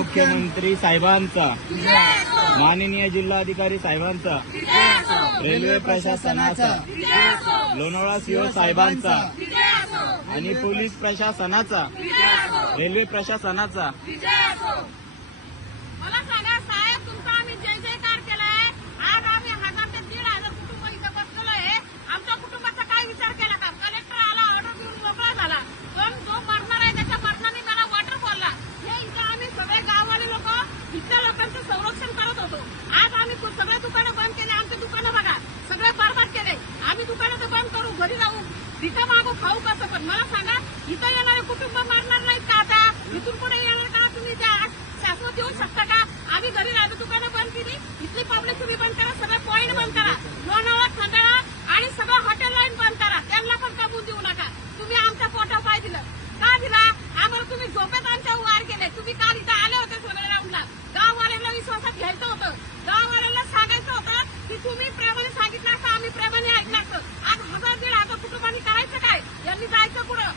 मुख्यमंत्री साहेबांचा, माननीय जिल्हाधिकारी साहेबांचा, रेल्वे प्रशासनाचा, लोणावळा सीओ साहेबांचा आणि पोलीस प्रशासनाचा, रेल्वे प्रशासनाचा। मला सांगा साहेब, तुमचा आम्ही जय जयकार केलाय। आज आम्ही 1000 ते 1500 कुटुंब इथं बसलेलो आहे। आमच्या कुटुंबाचा काय विचार केला का? कलेक्टर आला, ऑर्डर देऊन मोकळा झाला, पण जो मरणार आहे त्याच्या मरणाने मला वॉटर बोलला। हे इथं आम्ही सगळे गाववाले लोक इथल्या लोकांचं संरक्षण करत होतो। आज आम्ही सगळे दुकानं बंद केले, आमचे दुकानं बघा सगळे बरबाद केले। आम्ही दुकानं तर बंद करू, घरी जाऊ, रिका मागू, खाऊ कसं, पण मला सांगा इथं येणारे कुटुंब मरणार नाहीत का? आता इथून पुढे येणार का? तुम्ही त्या शाश्वत देऊ शकता का? आम्ही घरी राहतो, दुकानं बंद केली, इथली पब्लिक तुम्ही बंद करा, सगळे पॉईंट बंद करा, लोणावळा, खंडाळा आणि सगळं हॉटेल लाईन बंद करा, त्यांना पण कमवून देऊ नका। तुम्ही आमच्या पोटावर पाय दिलं का? दिला आम्हाला तुम्ही झोपेत आमच्या वार केले। तुम्ही काल इथं आले होते सगळे राऊंडला, गाववाल्यांना विश्वासात घ्यायचं होतं, गाववाल्यांना सांगायचं होतं की तुम्ही प्रेमाने सांगितलं असतं, आम्ही प्रेमाने ऐकलं असतं। आज 1000-1500 कुटुंबांनी करायचं काय? यांनी जायचं कुठं?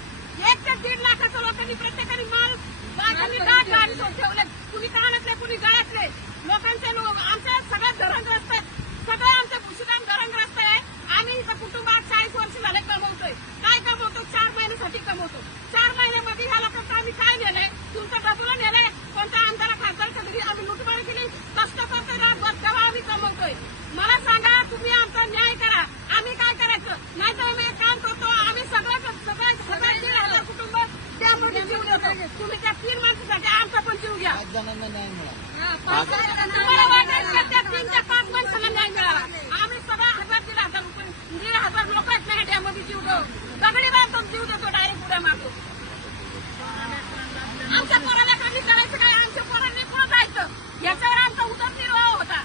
1 ते 1.5 लाखाचं लोकांनी प्रत्येकाने माल डाग गाडी ठेवले, कुणी कानातले, कुणी गळ्यातले, लोकांचे आमच्या सगळ्यात धरणग्रस्त आहेत, सगळे आमचे भूषितान धरणग्रस्त आहे। आम्ही इथं कुटुंबात 40 वर्ष झाले कमवतोय। काय कमवतो? 4 महिन्यासाठी कमवतो। 4 महिन्यामध्ये ह्या लोकांचं आम्ही काय नेलंय? तुमच्या बाजूला नेलंय? कोणत्या आमदारा खासदारच्या घरी आम्ही लुटमार केली, कष्ट करतोय, रातभर तेव्हा आम्ही कमवतोय। मला सांगा, तुम्ही आमचा न्याय करा, आम्ही काय करायचं? नाही तर आम्ही एक काम करतो, आम्ही सगळं 1,500 कुटुंब त्यामध्ये जीव देतो। तुम्ही त्या 3 माणसासाठी आमचा पण जीव घ्या। 5 जणांना न्याय मिळाला, तुम्हाला वाटेल का त्या 3 ते 5 माणसाला न्याय मिळाला? आम्ही सगळं 1,000-1,500 रुपये, 1,500 लोक आहेत ना डॅममध्ये जीव देऊ, दगडी बांधून जीव देतो, डायरेक्ट उड्या मारतो। आमच्या पोराला कधी करायचं काय? आमच्या पोरांनी पुढे जायचं, याच्यावर आमचा उदरनिर्वाह होता।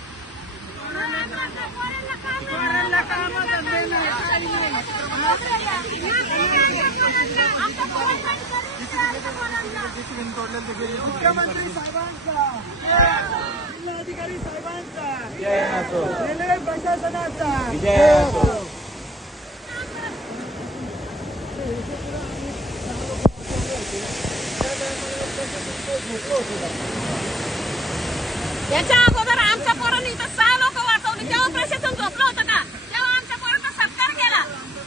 मुख्यमंत्री साहेबांचा, जिल्हाधिकारी साहेबांचा, रेल्वे प्रशासनाचा विजय असो। याच्या अगोदर आमच्या पोरांनी इथं 6 लोक वाचवली, तेव्हा प्रशासन झोपलं होतं का? तेव्हा आमच्या पोरांचा सत्कार केला,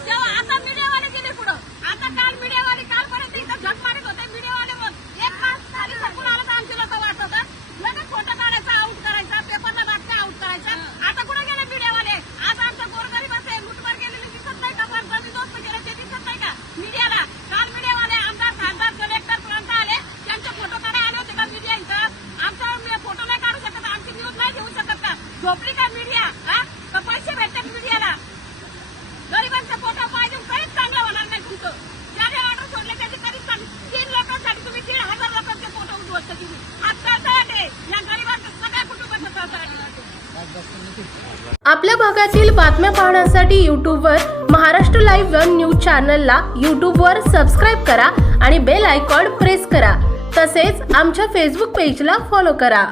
तेव्हा आता मीडियावाले गेले पुढं। आता काल मीडियावाले, कालपर्यंत इथं झक मारत होते मीडियावाले, मग 1 तास खाली सरकून आलं तर आमचे लोक वाचवतात, लगेच फोटो काढायचा, आउट करायचा, पेपरला बातम्या आउट करायचा। आता कुठे गेले मीडियावाले? आज आमच्या गोरगरिबाचे लुटमार गेलेले दिसत नाही का? पण जमीन दोस्त गेले ते दिसत नाही का मीडियाला? काल मीडियावाले आमदार, खासदार, कलेक्टर पर्यंत आले, त्यांचे फोटो काढायला आले होते का मीडिया इथं? आमचा फोटो नाही काढू शकत, आमची न्यूज नाही घेऊ शकत का? झोपली का मीडिया? का पैसे भेटतात मीडियाला? गरिबांचा फोटो पाहिजे, कधीच चांगलं होणार नाही तुमचं। ज्याने ऑर्डर सोडले त्याची कधीच चांगली। 3 लोकांसाठी तुम्ही 1,500 लोकांचे फोटो उठवत तुम्ही। आज सहसाटे या गरिबांचं सगळ्या कुटुंबाचं सहसाटे। आपल्या भागातील बातम्या पाहण्यासाठी यूट्यूबवर महाराष्ट्र लाईव्ह 1 न्यूज चॅनलला यूट्यूबवर सबस्क्राईब करा आणि बेल आयकॉन प्रेस करा। तसेच आमच्या फेसबुक पेजला फॉलो करा।